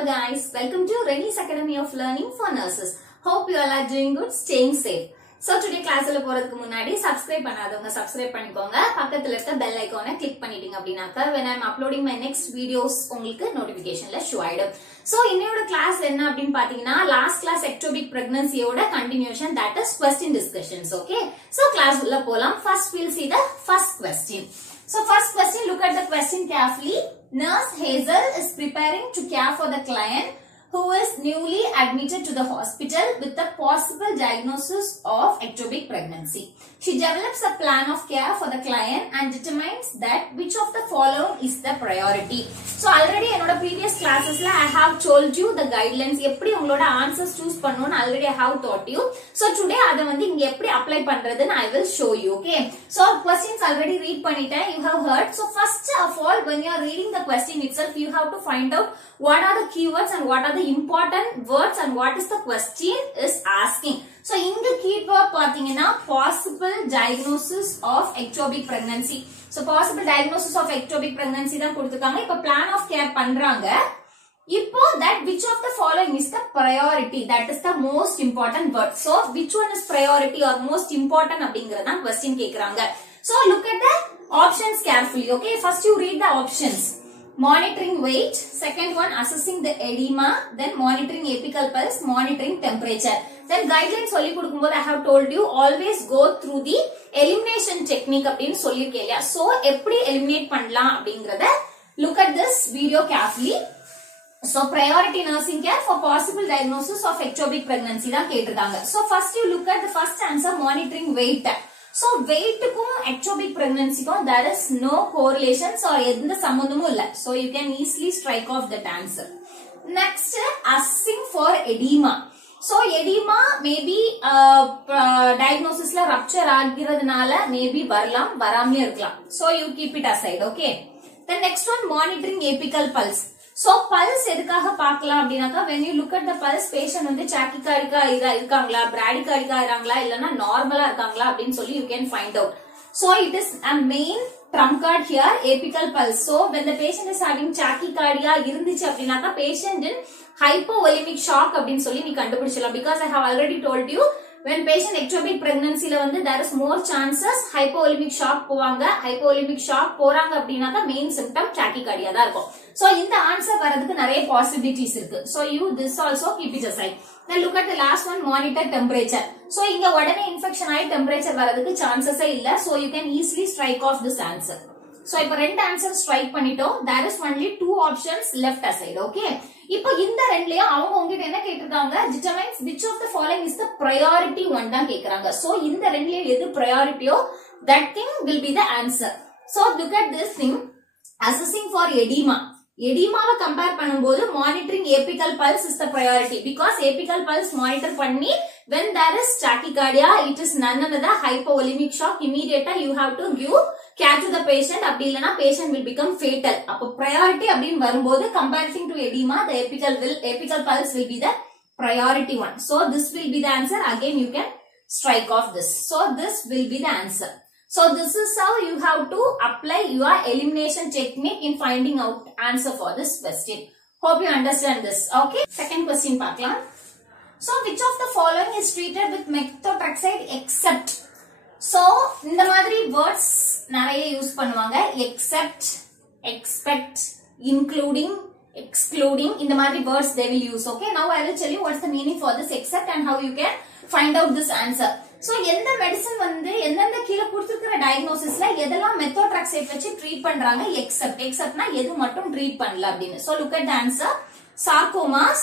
Hello guys, welcome to Rennie's Academy of Learning for Nurses. Hope you all are doing good, staying safe. So today class la poradhukku munadi subscribe பண்ணாதவங்க subscribe பண்ணிக்கோங்க. பக்கத்துல இருக்க bell icon-ஐ click பண்ணிட்டீங்க அப்படினாக்க when I am uploading my next videos உங்களுக்கு notificationல show ஆயிடும். So இன்னையோட class என்ன அப்படினு பாத்தீங்கன்னா last class ectopic pregnancy ஓட continuation, that is question discussions. Okay, so class உள்ள போலாம். First we'll see the first question. So first question, look at the question carefully. Nurse Hazel is preparing to care for the client who is newly admitted to the hospital with a possible diagnosis of ectopic pregnancy. She develops a plan of care for the client and determines that which of the following is the priority. So already in our previous classes la I have told you the guidelines eppadi ungaloda answers choose pannonu already I have taught you. So today adha vandu inga eppadi apply pandradhunu I will show you. Okay, so questions already read panniten, you have heard. So first of all, when you are reading the question itself, you have to find out what are the keywords and what are the important words and what is the question is asking. So inga keyword pathina possible diagnosis of ectopic pregnancy. So possible diagnosis of ectopic pregnancy da kuduthukanga. Ipo plan of care pandranga. Ipo that which of the following is the priority, that is the most important word. So which one is priority or most important abingiradha question kekranga. So look at the options carefully. Okay, first you read the options. Monitoring weight, second one assessing the edema, then monitoring apical pulse, monitoring temperature. Then guidelines solli kudukumbodhu I have told you always go through the elimination technique appdin sollirukella. So eppadi eliminate pannalam abingiradha look at this video carefully. So priority nursing care for possible diagnosis of ectopic pregnancy da ketirukanga. So first you look at the first answer, monitoring weight. So weight kum ectopic pregnancy kum there is no correlations or endha sambandhamum illa. So you can easily strike off that answer. Next, assessing for edema. So edema maybe diagnosis la rupture agiradanaala maybe varalam varamle irkalam. So you keep it aside. Okay, the next one, monitoring apical pulse. So pulse edukkaga paakalam abinaka when you look at the pulse, patient வந்து tachycardia irukangala, bradycardia irangala illana normala irukangala அப்படினு சொல்லி you can find out. So it is a main trump card here, apical pulse. So when the patient is having tachycardia irundichu அப்படினாக்க patient in hypovolemic shock அப்படினு சொல்லி நீ கண்டுபிடிச்சலாம். Because I have already told you when patient ectopic pregnancy la vandu there is more chances hypovolemic shock povanga. Hypovolemic shock poranga அப்படினாக்க main symptom tachycardia da irukum. So இந்த answer varadhukku nariya possibilities irukku. So you this also keep it aside. Then look at the last one, monitor temperature. So inga odane infection aayi temperature varadhukku chances illa. So you can easily strike off this answer. So ipo rendu answer strike பண்ணிட்டோம். There is only two options left aside. Okay, இப்போ இந்த ரெண்டுலயே அவங்க உங்ககிட்ட என்ன கேட்டிருக்காங்க, determines which of the following is the priority one தான் கேக்குறாங்க. So இந்த ரெண்டுலயே எது priorityோ that thing will be the answer. So look at this thing, assessing for edema. எடிமாவை கம்பேர் பண்ணும்போது monitoring apical pulse is the priority because apical pulse monitor பண்ணி when there is tachycardia, it is none other hypovolemic shock, immediately you have to give care to the patient. அப்படி இல்லனா patient will become fatal. அப்போ priority அப்படினு வரும்போது comparing to edema, the apical pulse will be the priority one. So this will be the answer. Again you can strike off this. So this will be the answer. So this is how you have to apply your elimination technique in finding out answer for this question. Hope you understand this. Okay, second question paakalam. So which of the following is treated with methotrexate except? So இந்த மாதிரி words நிறைய use பண்ணுவாங்க. Except, expect, including, excluding, இந்த மாதிரி words they will use. Okay, now I will tell you what's the meaning for this except and how you can find out this answer. So எந்த medicine வந்து எந்தெந்த கீழ கொடுத்திருக்கிற டயக்னோசிஸ்ல எதெல்லாம் மெத்தோட்ரெக்சேட் வச்சு ட்ரீட் பண்றாங்க எக்ஸெப்ட்னா எது மட்டும் ட்ரீட் பண்ணல அப்படினு. So look at the answer, sarcomas,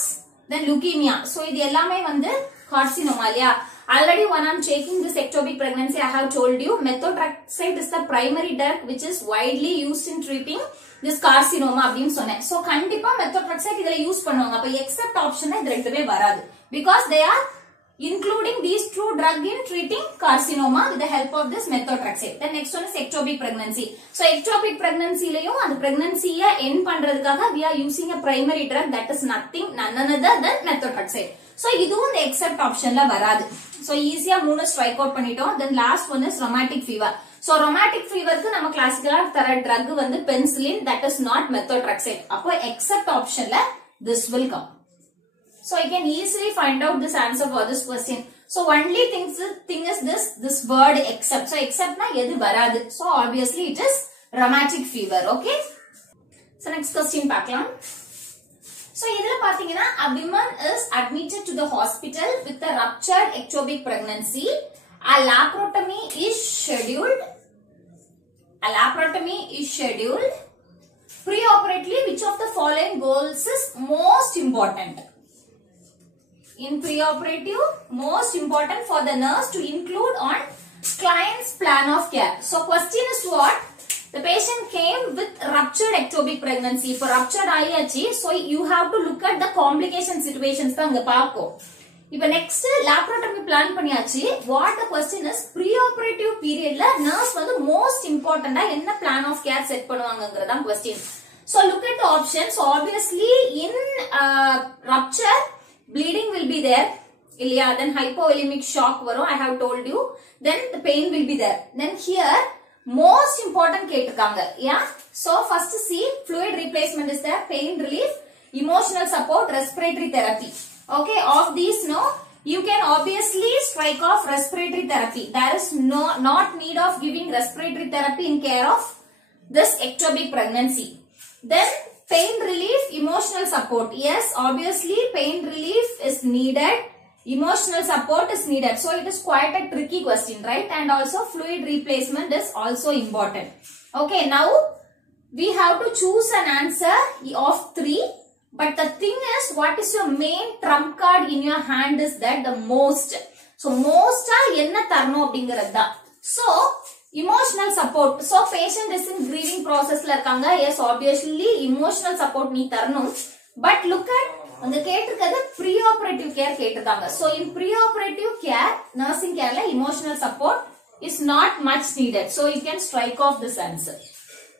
then leukemia. So இது எல்லாமே வந்து carcinoma இல்லையா. Already when I am taking this ectopic pregnancy, I have told you methotrexate is the primary drug which is widely used in treating this carcinoma அப்படினு சொன்னேன். So கண்டிப்பா methotrexate இதல use பண்ணுவாங்க. அப்ப எக்ஸெப்ட் ஆப்ஷன்ல இது ரெண்டுமே வராது because they are including these two drugs in treating carcinoma with the help of this methotrexate. The next one is ectopic pregnancy. So ectopic pregnancy layum and pregnancy ya end pandradhukaga we are using a primary drug that is nothing none other than methotrexate. So idhum the except option la varadu. So easy ah moonu strike out பண்ணிட்டோம். Then last one is rheumatic fever. So rheumatic fever க்கு நம்ம classical தர drug வந்து penicillin, that is not methotrexate. அப்போ except option la this will come. So you can easily find out this answer for this question. So only thing is this word except. So except na edu varadu. So obviously it is rheumatic fever. Okay. So next question paakalam. So idhula pathina a woman is admitted to the hospital with a ruptured ectopic pregnancy. A laparotomy is scheduled. Preoperatively, which of the following goals is most important? In preoperative, most important for the nurse to include on client's plan of care. So question is what? The patient came with ruptured ectopic pregnancy. For ruptured IHE, so you have to look at the complication situations. If next laparotomy plan paniyachi, what the question is, preoperative period la nurse vandu most important enna plan of care set பண்ணுவாங்கங்கறத question. So look at the options. So obviously in rupture bleeding will be there. Ilya, then hypovolemic shock varum, I have told you. Then the pain will be there. Then here most important ketirukanga. Yeah. So first see, fluid replacement is there, pain relief, emotional support, respiratory therapy. Okay, of these no, you can obviously strike off respiratory therapy. There is not need of giving respiratory therapy in care of this ectopic pregnancy. Then pain relief, emotional support. Yes, obviously pain relief is needed. Emotional support is needed. So it is quite a tricky question, right? And also fluid replacement is also important. Okay, now we have to choose an answer of 3. But the thing is, what is your main trump card in your hand is that the most. So most enna tharno abingiradha. So emotional support. So patient is in grieving process la irukanga. Yes, obviously emotional support nee tharno. But look at the ketirukadhu preoperative care ketirukanga. So in preoperative care, nursing care la emotional support is not much needed. So you can strike off this answer.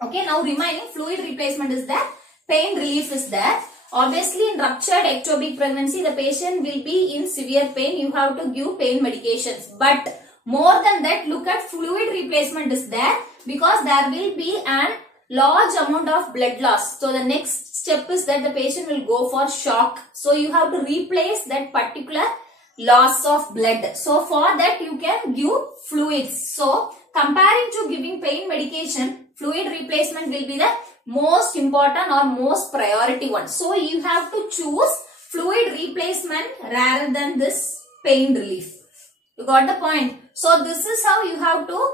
Okay, now remaining fluid replacement is there, pain relief is there. Obviously in ruptured ectopic pregnancy, the patient will be in severe pain. You have to give pain medications. But more than that, look at fluid replacement is there because there will be a large amount of blood loss. So the next step is that the patient will go for shock. So you have to replace that particular loss of blood. So for that you can give fluids. So comparing to giving pain medication, fluid replacement will be the most important or most priority one. So you have to choose fluid replacement rather than this pain relief. You got the point? So this is how you have to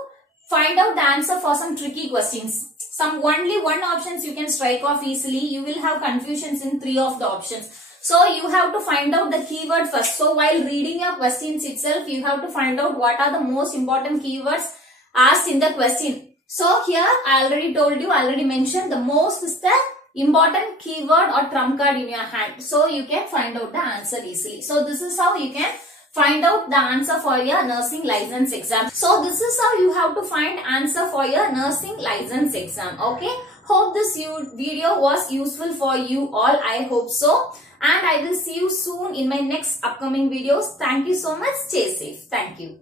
find out the answer for some tricky questions. Only one options you can strike off easily. You will have confusions in 3 of the options. So you have to find out the keyword first. So while reading your questions itself, you have to find out what are the most important keywords asked in the question. So here I already told you, already mentioned, the most is the important keyword or trump card in your hand. So you can find out the answer easily. So this is how you can find out the answer for your nursing license exam. So this is how you have to find answer for your nursing license exam. Okay. Hope this video was useful for you all. I hope so. And I will see you soon in my next upcoming videos. Thank you so much. Stay safe. Thank you.